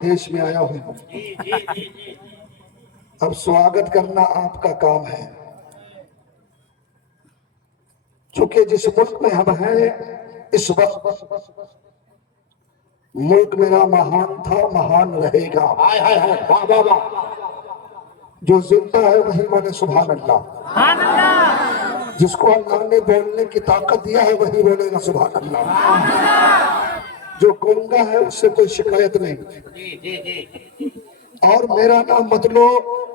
देश में आया हूँ। अब स्वागत करना आपका काम है। चूंकि जिस मुल्क में हम हैं इस वक्त मुल्क मेरा महान था, महान रहेगा। हाय हाय हाय, वाह वाह वाह। जो जिंदा है वही बोले सुभान अल्लाह। जिसको अल्लाह ने बोलने की ताकत दिया है वही बोलेगा सुभान अल्लाह। जो गूंगा है उससे कोई शिकायत नहीं। और मेरा नाम मत लो,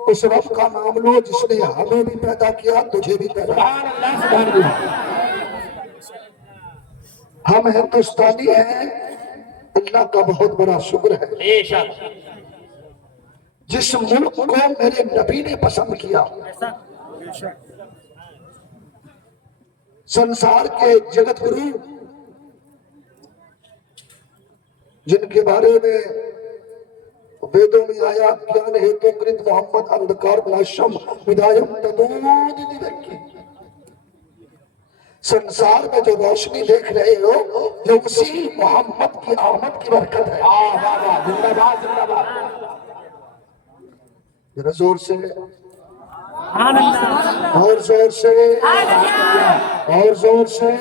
उस रब का नाम लो जिसने हमें भी पैदा किया, तुझे भी पैदा किया। हम हिंदुस्तानी हैं, अल्लाह का बहुत बड़ा शुक्र है। जिस मुल्क को मेरे नबी ने पसंद किया, संसार के जगत गुरु जिनके बारे में वेदों में आया, ज्ञान हेतु कृत मोहम्मद अंधकार नाशम विदायम तदूद दिवक्की। संसार में जो रोशनी देख रहे हो ये उसी मोहम्मद की आमद की बरकत है। जिंदाबाद जिंदाबाद। जरा जोर से और जोर से और जोर से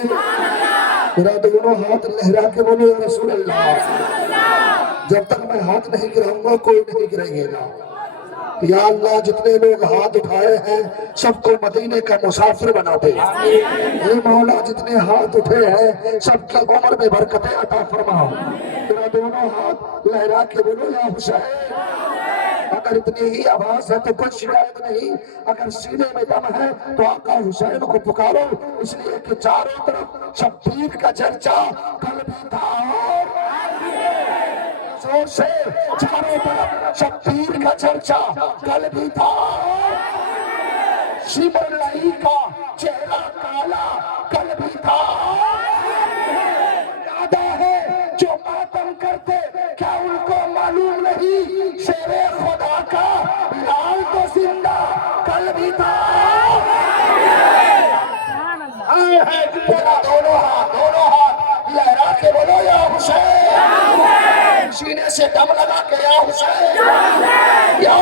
जरा दोनों हाथ लहरा के बोलो या रसूल अल्लाह। जब तक मैं हाथ नहीं गिराऊंगा कोई नहीं गिराएगा। या अल्लाह, जितने लोग हाथ उठाए हैं सबको मदीने का मुसाफिर बना दे। हे मौला, जितने हाथ उठे हैं सबकी उम्र में बरकतें अता फरमाओ। तेरा दोनों हाथ लहरा के बोलो या हुसैन। अगर इतनी ही आवाज है तो कोई शिकायत नहीं, अगर सीने में दम है तो आका हुसैन को पुकारो, इसलिए कि चारों तरफ शब्बीर का चर्चा कल भी था जोर से। चारों तरफ शब्बीर का चर्चा कल भी था। शिवलाई का चेहरा काला कल भी था। यादा है जो मातम करते क्या उनको मालूम नहीं, शेरे खुदा का लाल तो जिंदा कल भी था। दोनों हाथ लहरा के बोलो या हुसैन। सीने से दम लगा के या हुसैन या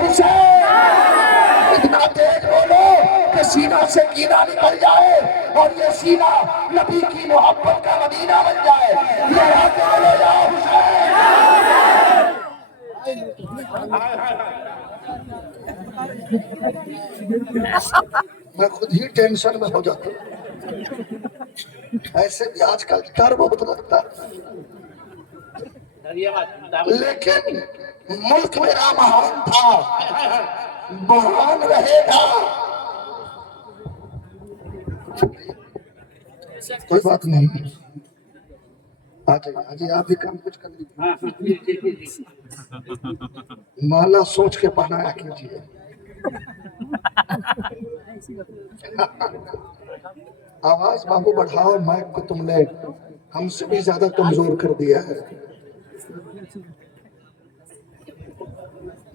हुसैन। इतना तेज बोलो कि सीना से कीना निकल जाए और ये सीना नबी की मोहब्बत का मदीना बन जाए। लहरा के बोलो या हुसैन। मैं खुद ही टेंशन में हो जाता हूँ। ऐसे भी आजकल डर बहुत लगता है, लेकिन मुल्क मेरा महान था, महान रहेगा। कोई बात नहीं, आज आप भी काम कुछ कर लीजिए। माला सोच के पहनाया कीजिए। आवाज बाबू बढ़ाओ, माइक को तुमने हमसे भी ज्यादा कमजोर कर दिया है।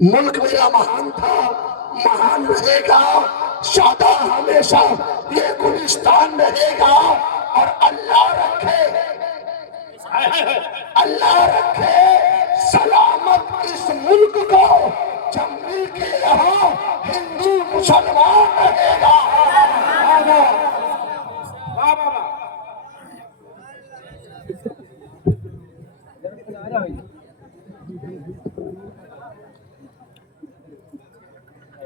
मुल्क मेरा महान था, महान रहेगा। शादा हमेशा ये गुलिस्तान रहेगा। और अल्लाह रखे सलामत इस मुल्क को, जब मिल के यहाँ हिंदू मुसलमान रहेगा।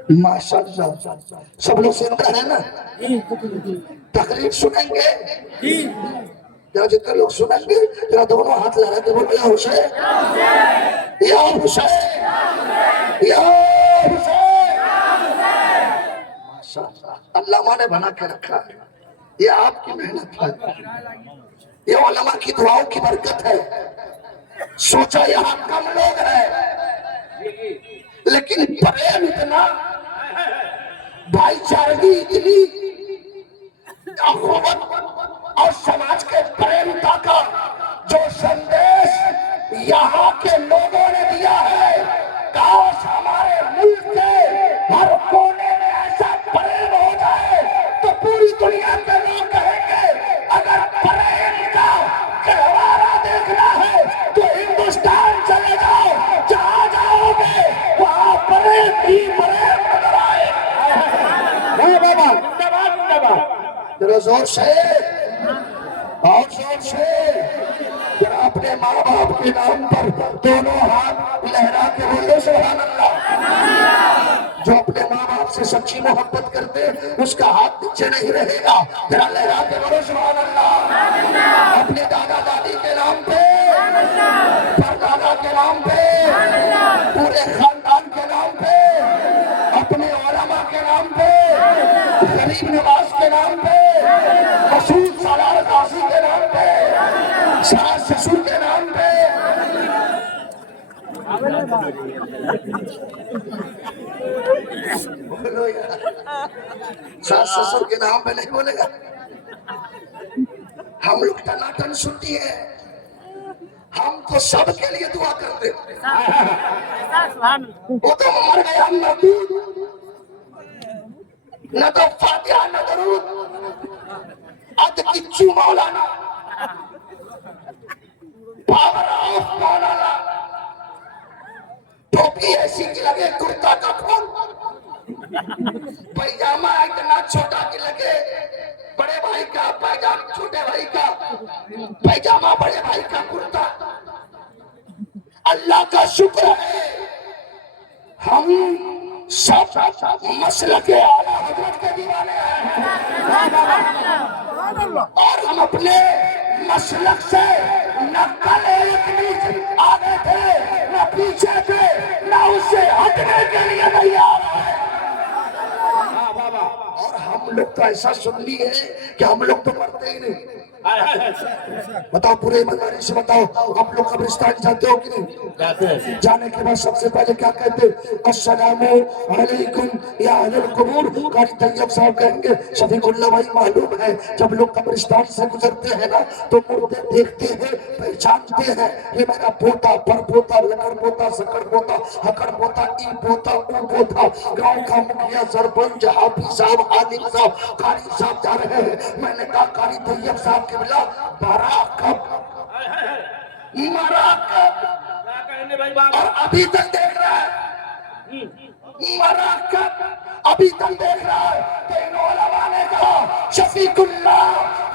माशाअल्लाह, सब लोग सुन रहे हैं ना? तकरीर सुनेंगे जरा, जितने लोग सुनेंगे जरा दोनों हाथ लगा के बोलो या हुसैन या हुसैन या हुसैन। माशाअल्लाह, अल्लाह ने बना के रखा है। ये आपकी मेहनत है, ये उलमा की दुआओं की बरकत है। सोचा यहाँ कम लोग हैं, लेकिन प्रेम इतना, भाईचारगी इतनी, अखुवत और समाज के प्रेमता का जो संदेश यहाँ के लोगों ने दिया है, काश हमारे मुल्क के हर कोने में ऐसा प्रेम हो जाए तो पूरी दुनिया के लोग कहेंगे अगर प्रेम का गहवारा देखना है तो हिंदुस्तान चले जाओ। बोलो जोर से, और जोर से। जरा अपने माँ बाप के नाम पर दोनों हाथ लहरा के बोलो सुभान अल्लाह। जो अपने माँ बाप से सच्ची मोहब्बत करते उसका हाथ नीचे नहीं रहेगा। जरा लहरा के बोलो सुभान अल्लाह। अपने दादा दादी के नाम पे, परदादा के नाम पे, पूरे खानदान के नाम पे, अपने उलमा के नाम पे, गरीब नवाज के नाम पे, मसूद सालार गाजी के नाम पे, सास ससुर के नाम पे, बोलो यार, सास ससुर के नाम पे नहीं बोलेगा। हम लोग टनाटन सुनती है, हम तो सबके लिए दुआ करते। वो तो मर गया मजदूर, न तो फातिहा न दरूद, अद किच्चू मौलाना, पावर ऑफ मौलाना, टोपी ऐसी की लगे कुर्ता का खोल, पैजामा इतना छोटा कि लगे बड़े भाई का पैजामा, छोटे भाई का पैजामा, बड़े भाई का कुर्ता। अल्लाह का शुक्र है हम सब मसलक के आला हजरत के दीवाने हैं, और हम अपने मसलक से न कल एक मील आगे थे न पीछे थे, न उससे हटने के लिए तैयार है। और हम लोग तो ऐसा सुन लिए कि हम लोग तो मरते ही नहीं। बताओ पूरे ईमानदारी से बताओ, आप लोग कब्रिस्तान जाते हो कि नहीं? जाते हैं। जाने के बाद सबसे पहले क्या कहते? अस्सलामु अलैकुम या अहलल कुबूर। कारी तैयब साहब कहेंगे शफीकुल्लाह भाई मालूम है जब लोग कब्रिस्तान से गुजरते हैं ना तो मुर्दे देखते हैं, पहचानते हैं, ये मेरा पोता, पर पोता, लकड़ पोता, सकड़ पोता, हकड़ पोता, ई पोता, ऊ पोता। गाँव का मुखिया, सरपंच, हाफिज साहब, आदिम साहब, कारी साहब जा रहे हैं। मैंने कहा कारी तैयब साहब के बिला मरा कब, और अभी तक देख रहा है, मरा कब, अभी तक देख रहा है। तो इन उलमा ने कहा शफीकुल्लाह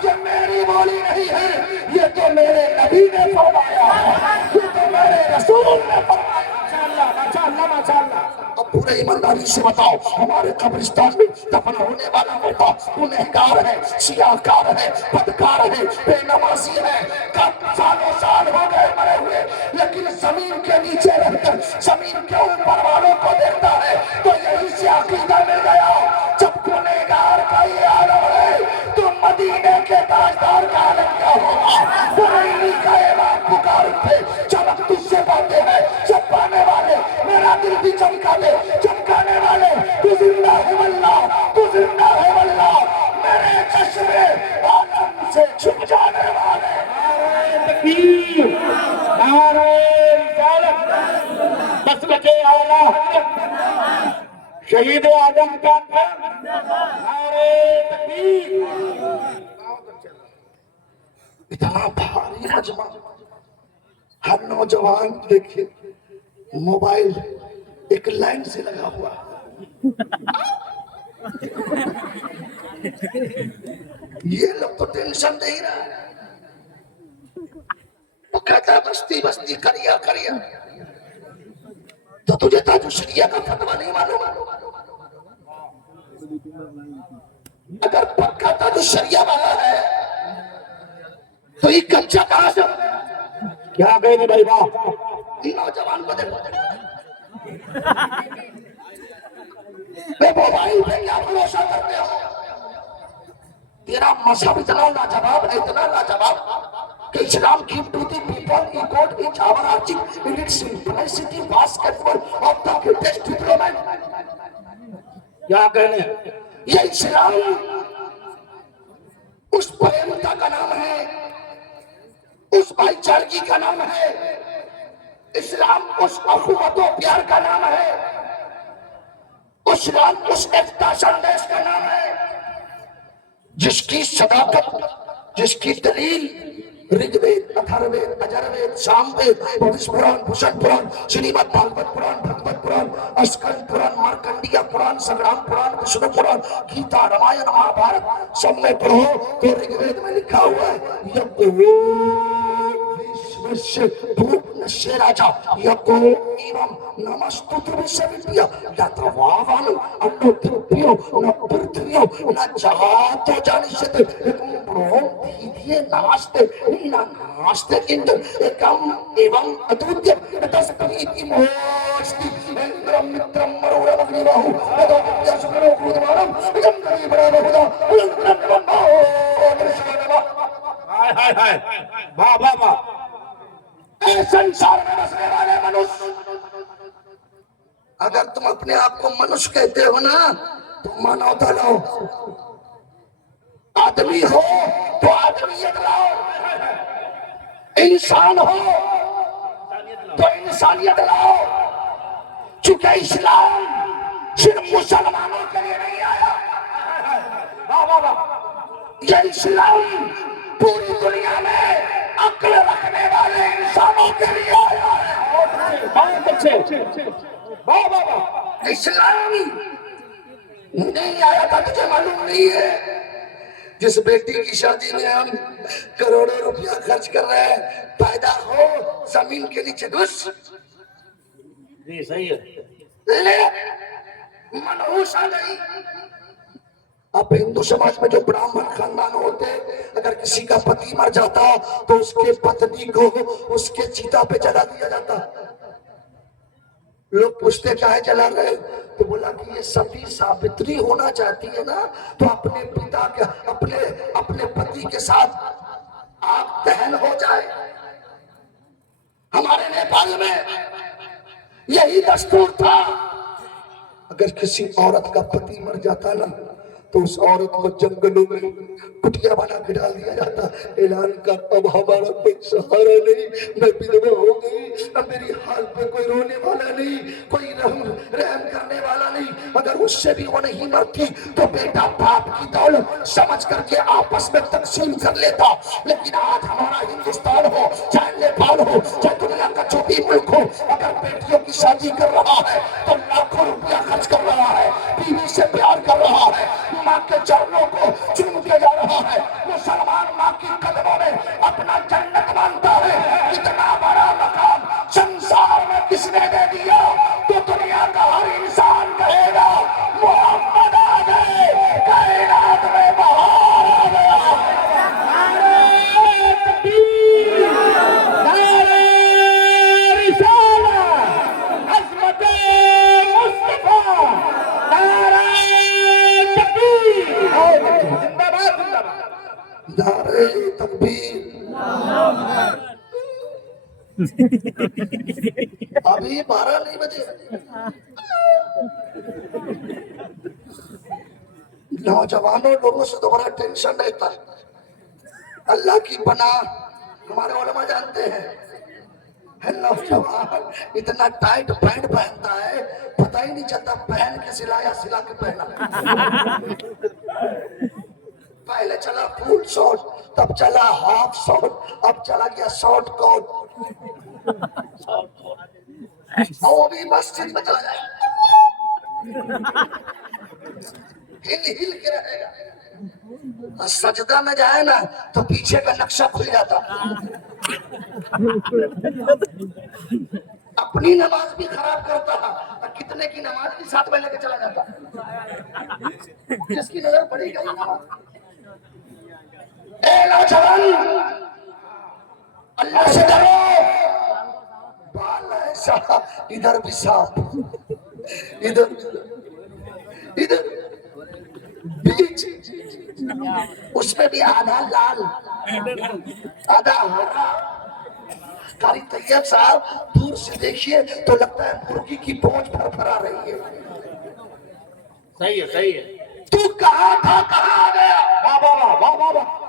ये मेरी बोली नहीं है, ये तो मेरे नबी ने फरमाया है, ये तो मेरे रसूल ने फरमाया। माशाअल्लाह माशाअल्लाह। अब पूरे ईमानदारी से बताओ, हमारे कब्रिस्तान में दफन होने वाला मुर्दा गुनहगार है, सियाकार है, बदकार है, बेनमाजी है, कब सालों साल हो गए मरे हुए, लेकिन जमीन के नीचे रहकर जमीन के ऊपर वालों को देखता है। तो यही से अकीदा मिल गया, जब गुनहगार का ये आलम है तो मदीने के ताजदार का आलम क्या होगा? बुरैनी का इमाम पुकारते चमक तुझसे पाते हैं, जब पाने वाले मेरा दिल भी चमका दे, चमकाने वाले तू जिंदा है वल्लाह, तू जिंदा है वल्लाह, मेरे चश्मे आलम से छुप जाने वाले। नारे तकबीर, नारे रिसालत, मसलके आला हजरत शहीद आदम का नारे तकबीर। इतना भारी मजमा, हर नौजवान देखिए मोबाइल एक लाइन से लगा हुआ। ये लोग तो टेंशन नहीं रहा, वो कहता है बस्ती बस्ती करिया करिया। तो तुझे ताजु शरिया का फतवा नहीं मालूम? अगर पक्का ताजु शरिया वाला है तो ये कच्चा कहां से? क्या कहेंगे भाई वाह, नौजवान को देखो मोबाइल पे क्या भरोसा करते हो? तेरा मजहब इतना लाजवाब है, इतना लाजवाब कि Islam give to the people in God each our arching in its simplicity basketball of the greatest diplomat. क्या कहने? ये इस्लाम उस प्रेमता का नाम है, उस भाईचारगी का नाम है, इस्लाम उस अखुवत और प्यार का नाम है, इस्लाम उस एकता संदेश का नाम है जिसकी सदाकत, जिसकी दलील ऋग्वेद, अथर्ववेद, अजरवेद, सामवेद, भविष्य पुराण, भूषण पुराण, श्रीमद् भागवत पुराण, भगवत पुराण, स्कंद पुराण, मार्कंडेय पुराण, संग्राम पुराण, विष्णु पुराण, गीता, रामायण, महाभारत सब में पढ़ो तो ऋग्वेद में लिखा हुआ है यज्ञो विश्वस्य भूर्भुवस्य राजा यज्ञो एवं नमस्तुते विश्वविद्या यतवावनु अन्नो दिव्यो न पृथ्व्यो न जातो जानिष्यते एकं ब्रह्म धीये नास्ते न नास्ते किंतु एकम एवं अद्वितीय तस्करीति मोस्ति इंद्रम मित्रम मरुरम अग्निबाहु तदोप्य सुकरो कृतवारम इदं करी बड़ा बहुदा हाय हाय हाय वाह वाह वाह। इस संसार में बसने वाले मनुष्य, अगर तुम अपने आप को मनुष्य कहते हो ना तो मानवता लाओ, आदमी हो तो आदमियत लाओ, इंसान हो तो इंसानियत लाओ। चूंकि इस्लाम सिर्फ मुसलमानों के लिए नहीं आया, यह इस्लाम पूरी दुनिया में अक्ल रखने वाले इंसानों के लिए आया है। बहुत अच्छे वाह वाह वाह। इस्लाम नहीं आया था, तुझे मालूम नहीं है? जिस बेटी की शादी में हम करोड़ों रुपया खर्च कर रहे हैं, पैदा हो जमीन के नीचे घुस जी सही है। ले मनहूस आ गई। अब हिंदू समाज में जो ब्राह्मण खानदान होते, अगर किसी का पति मर जाता तो उसके पत्नी को उसके चिता पे जला दिया जाता। लोग पूछते काहे जला रहे, तो बोला कि ये सती सावित्री होना चाहती है ना, तो अपने पिता के अपने पति के साथ आग दहन हो जाए। हमारे नेपाल में यही दस्तूर था। अगर किसी औरत का पति मर जाता ना तो उस औरत को जंगलों में कुटिया बना के डाल दिया जाता। ऐलान कर अब हमारा कोई सहारा नहीं, मैं विधवा हो गई, अब मेरी हाल पे कोई रोने वाला नहीं, कोई रहम करने वाला नहीं। अगर उससे भी वो नहीं मरती तो बेटा बाप की दौलत समझ करके आपस में तकसीम कर लेता। लेकिन आज हमारा हिंदुस्तान हो चाहे नेपाल हो चाहे दुनिया का जो भी मुल्क हो, अगर बेटियों की शादी कर रहा है तो लाखों रुपया खर्च कर रहा है, बीवी से प्यार कर रहा है, माँ के चरणों को चूम के जा रहा है। मुसलमान माँ की कदमों में अपना जन्नत मानता है। इतना बड़ा मकाम संसार में किसने दे दिया तो दुनिया का हर इंसान कहेगा मोहम्मद आ गए, कायनात में बहार आ गया। नारे तकबीर, नारे रिसालत, अज़मते मुस्तफा, नारे तकबीर, जिंदाबाद जिंदाबाद। नारे तकबीर। अभी 12 नहीं बजे। नौजवानों लोगों से तो बड़ा टेंशन रहता है। अल्लाह की पनाह हमारे उलमा जानते हैं, है नौजवान इतना टाइट पैंट पहनता है, पता ही नहीं चलता पहन के सिलाया सिला के पहना। पहले चला फुल शॉर्ट, तब चला हाफ शॉर्ट, अब चला गया शॉर्ट कोट। और वो भी मस्जिद में चला जाए, हिल हिल के रहेगा। और सजदा में जाए ना तो पीछे का नक्शा खुल जाता। अपनी नमाज भी खराब करता है और कितने की नमाज भी साथ में लेके चला जाता। जिसकी नजर पड़ेगी नमाज। ए नौजवान, अल्लाह से डरो। बाल ऐसा, इधर भी सांप, इधर इधर बीच, उसमें भी आधा लाल आधा हरा। कारी तैयब साहब दूर से देखिए तो लगता है मुर्गी की पहुंच फरफरा रही है। सही है सही है। तू कहाँ था, कहाँ आ गया? वाह वाह वाह वाह वाह।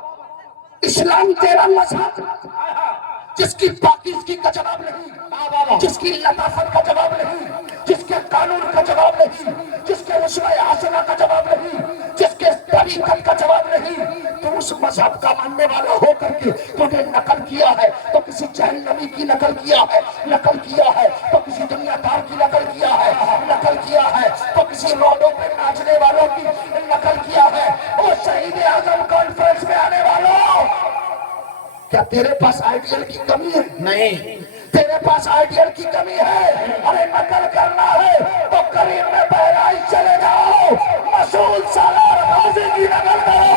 इस्लाम तेरा मजहब जिसकी पाकिज़गी का जवाब नहीं, जिसकी लताफत का जवाब नहीं, जिसके कानून का जवाब नहीं, जिसके रुस्वा हासिना का जवाब नहीं, जिसके तरीक़त का जवाब नहीं, तो उस मजहब का मानने वाला हो करके तूने नकल किया है तो किसी जहन्नमी की नकल किया है तो किसी दुनियादार की नकल किया है तो किसी तेरे पास आइडियल की कमी है? नहीं। तेरे पास आइडियल की कमी है? अरे नकल करना है तो करीब में बहराइच चले जाओ, मसूल सालार गाजी की नकल करो।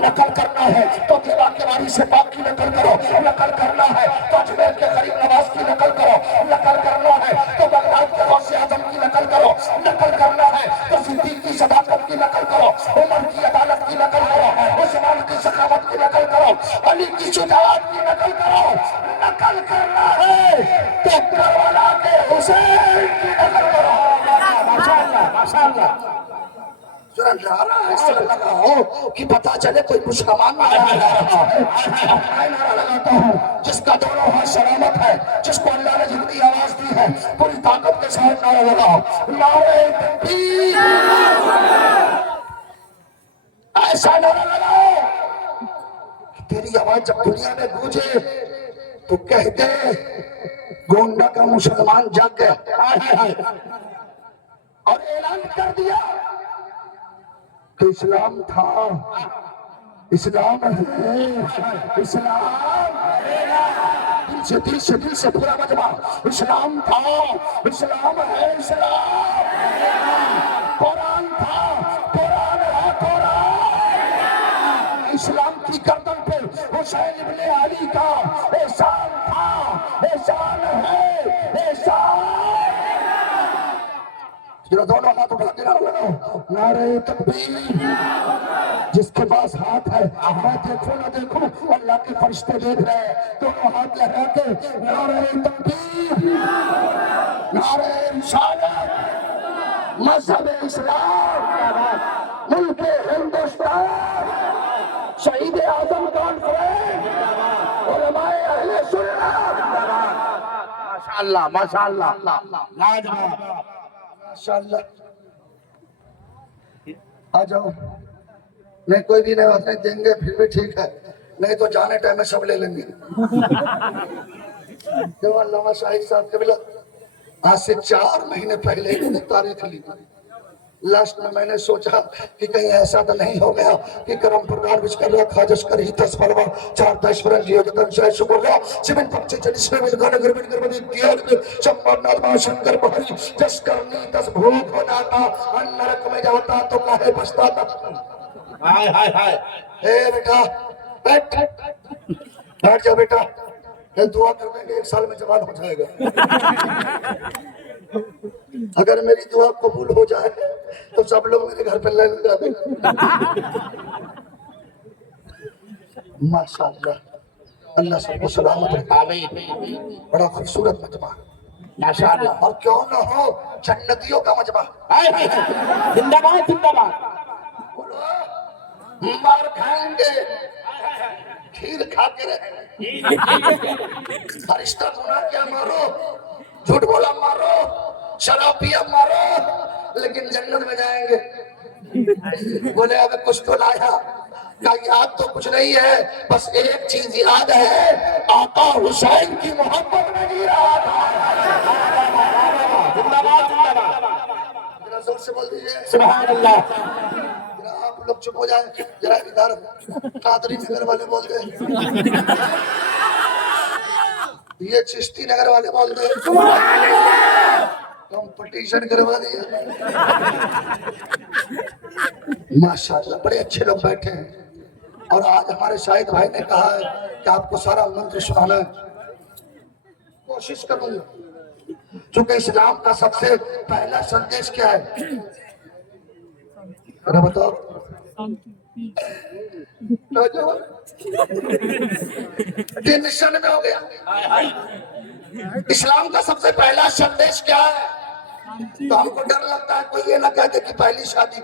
नकल करना है तो दीवार के बारी से पाक की नकल करो। नकल करना है तो अजमेर के करीब नवाज की नकल करो। नकल करना है तो बगदाद के गौसे आजम की नकल करो। नकल करना है तो सिद्दीक की सदाकत की नकल करो, उमर की अदालत की नकल करो, उस्मान की सखावत की नकल करो, अली की शुजाअत की नकल करो। नकल करना है तो करबला के हुसैन की नकल करो। माशाअल्लाह माशाअल्लाह। ऐसा लगा हो कि पता चले कोई मुसलमान नारा लगा रहा है। मैं नारा लगाता हूँ जिसका दोनों हाथ सलामत है, जिसको अल्लाह ने जितनी आवाज दी है पूरी ताकत के साथ नारा लगाओ, नारे तकबीर। ऐसा नारा लगाओ कि तेरी आवाज जब दुनिया में गूंजे तो कहते गोंडा का मुसलमान जाग गया और ऐलान कर दिया कि इस्लाम था, इस्लाम है, इस्लाम। दिल से पूरा मजमा, इस्लाम था, इस्लाम है, इस्लाम। कुरान था, कुरान है, कुरान। इस्लाम की गर्दन पे हुसैन इब्ने अली का एहसान था, एहसान है, एहसान। जरा दोनों हाथ उठा के नारा लगाओ, नारे तकबीर। जिसके पास हाथ है, मैं देखूं ना देखूं, अल्लाह के फरिश्ते देख रहे हैं, दोनों हाथ लगा के नारे तकबीर, नारे रिसालत, मजहब इस्लाम, मुल्क हिंदुस्तान, शहीद आजम कॉन्फ्रेंस, उलमाए अहले सुन्नत। माशाअल्लाह माशाअल्लाह लाजवाब। माशाअल्लाह। आ जाओ, नहीं कोई भी नहीं बात नहीं देंगे फिर भी ठीक है, नहीं तो जाने टाइम में सब ले लेंगे। जवान लामा शाहिद साहब के बिला आज से 4 महीने पहले इन्होंने तारीख ली। लास्ट में मैंने सोचा कि कहीं ऐसा तो नहीं हो गया कि करम प्रकार विस्कर खाजश कर ही 10 फलवा 4 10 फरन जियो जतन शायद शुक्र गा सिमन पक्षे चलिस में गण गरबन गरबन दियार संपन्नाथ मा शंकर बहरी जस करनी 10 भूख होना था अन्न नरक में जाता तो काहे पछताता। हाय हाय हाय। ए बेटा बैठ बैठ जा बेटा, ये दुआ कर देंगे 1 साल में जवान हो जाएगा। अगर मेरी दुआ कबूल हो जाए तो सब लोग मेरे घर पे लाइन लगा देंगे। माशाअल्लाह, अल्लाह सबको सलामत रखे। बड़ा खूबसूरत मजमा माशाअल्लाह। और क्यों ना हो जन्नतियों का मजमा। हाय हाय जिंदाबाद जिंदाबाद। मार खाएंगे खीर खा के रहेंगे। फरिश्ता गुनाह क्या मारो, झूठ बोला मारो, शराब पिया मारो, लेकिन जन्नत में जाएंगे। बोले अब कुछ तो लाया, का याद तो कुछ नहीं है, बस एक चीज याद है, आका हुसैन की मोहब्बत में जी रहा था। जिंदाबाद जिंदाबाद। जरा जोर से बोल दीजिए सुभान अल्लाह। जरा आप लोग चुप हो जाए, जरा इधर कादरी नगर वाले बोल दे, ये चिश्ती नगर वाले बोल दे, कंपटीशन करवा दिया। माशाअल्लाह बड़े अच्छे लोग बैठे हैं और आज हमारे शाहिद भाई ने कहा है कि आपको सारा मंत्र सुनाना है। कोशिश करूंगा, क्योंकि इस्लाम का सबसे पहला संदेश क्या है, अरे बताओ नौजवान टेंशन में हो गया। इस्लाम का सबसे पहला संदेश क्या है, तो हमको डर लगता है कोई ये ना कहते कि पहली शादी।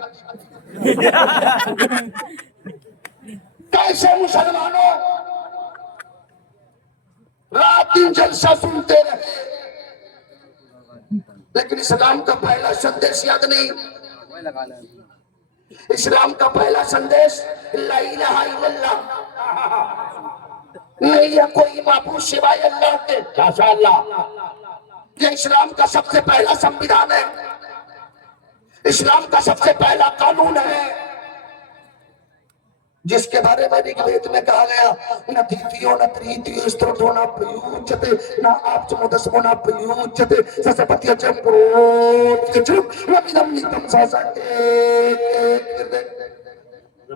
कैसे मुसलमानों रात दिन जलसा सुनते रहे, लेकिन इस्लाम का पहला संदेश याद नहीं। इस्लाम का पहला संदेश ला इलाहा इल्लल्लाह, नहीं है कोई माबूद सिवाय अल्लाह के। माशाअल्लाह। ये इस्लाम का सबसे पहला संविधान है, इस्लाम का सबसे पहला कानून है। जिसके बारे में ऋग्वेद में कहा गया न द्वितीयो न तृतीयो स्त्रोतो न प्रयुज्यते न आप्तमोदस्मो न प्रयुज्यते ससपत्यचम प्रोत्यचम रमिदम नितम सासंगे।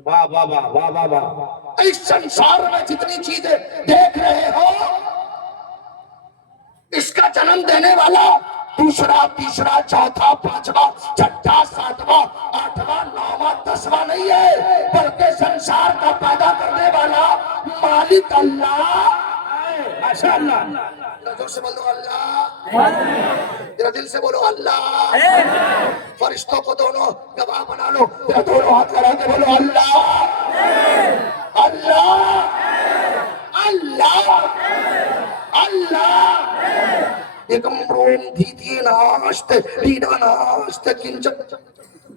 वाह वाह वाह वाह वाह वाह। इस संसार में जितनी चीजें देख रहे हो इसका जन्म देने वाला दूसरा तीसरा चौथा पांचवा छठा सातवां आठवां नौवां दसवां नहीं है, बल्कि संसार का पैदा करने वाला मालिक अल्लाह। माशाअल्लाह। जोर से बोलो अल्लाह, तेरा दिल से बोलो अल्लाह। फरिश्तों को दोनों गवाह बना लो, तेरा दोनों हाथ लगा के बोलो अल्लाह अल्लाह अल्लाह अल्लाह। एकम रोम धीतिये नास्ते लीना नास्ते किंचन।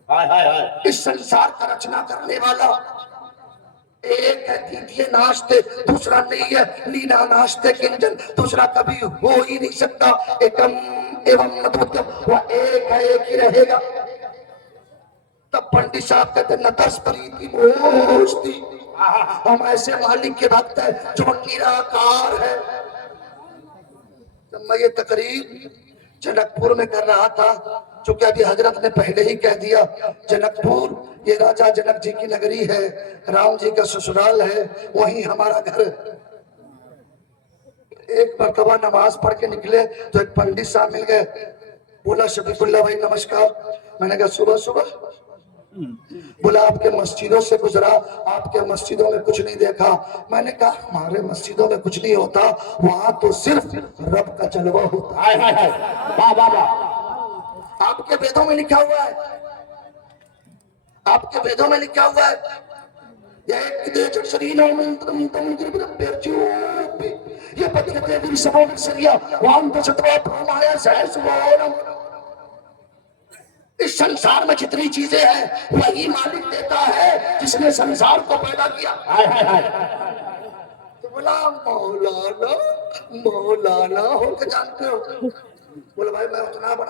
हाय हाय हाय। इस संसार का रचना करने वाला एक है, द्वितीय नास्ते दूसरा नहीं है, लीना नास्ते किंचन दूसरा कभी हो ही नहीं सकता। एकम एवं अद्वितीयम, वह एक है एक ही रहेगा। तब पंडित साहब कहते न दस प्रीति मोस्ती, हम ऐसे मालिक के भक्त है जो निराकार है। जब मैं ये तकरीर जनकपुर में कर रहा था, चूंकि अभी हजरत ने पहले ही कह दिया जनकपुर ये राजा जनक जी की नगरी है, राम जी का ससुराल है, वहीं हमारा घर है। एक मरतबा नमाज पढ़ के निकले तो एक पंडित साहब मिल गए, बोला शफीकुल्ला भाई नमस्कार। मैंने कहा सुबह सुबह। बोला आपके मस्जिदों से गुजरा, आपके मस्जिदों में कुछ नहीं देखा। मैंने कहा हमारे मस्जिदों में कुछ नहीं होता, वहां तो सिर्फ रब का जलवा होता है। हाय हाय हाय। वाह वाह वाह। आपके वेदों में लिखा हुआ है, आपके वेदों में लिखा हुआ है ये इस संसार में जितनी चीजें हैं वही मालिक देता है जिसने संसार को पैदा किया। हाय हाय हाय। तो बोला मौलाना मौलाना हो के जानते हो? बोले भाई मैं उतना बड़ा